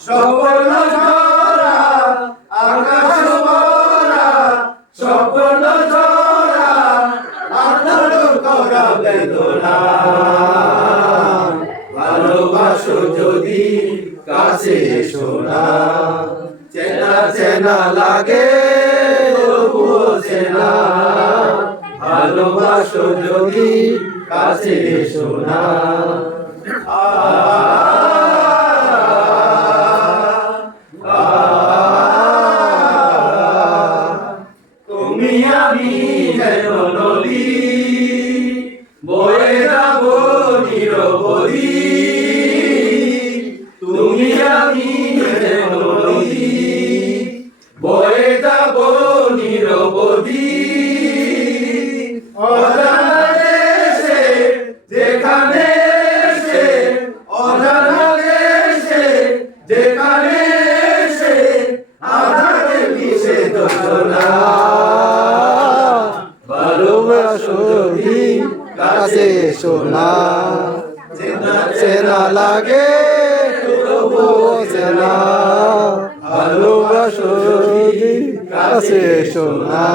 স্বপ্ন ঝরা আকাশ ভরা স্বপ্ন ঝরা আনন্দ করা বেদনা ভালোবাসো যদি কাছে এসো না চেনা চেনা লাগে তবুও চেনা ভালোবাসো যদি কাছে এসো না তুমি আমি যেন নদী বয়ে যাব নিরবধি তুমি আমি যেন নদী বয়ে যাব নিরবধি অজানা দেশে যেখানে এসে অজানা দেশে যেখানে এসে আধারে মিশে দোলনা ভালোবাসো যদি কাছে এসো না চেনা লাগে তবুও চেনা ভালোবাসো যদি কাছে এসো না।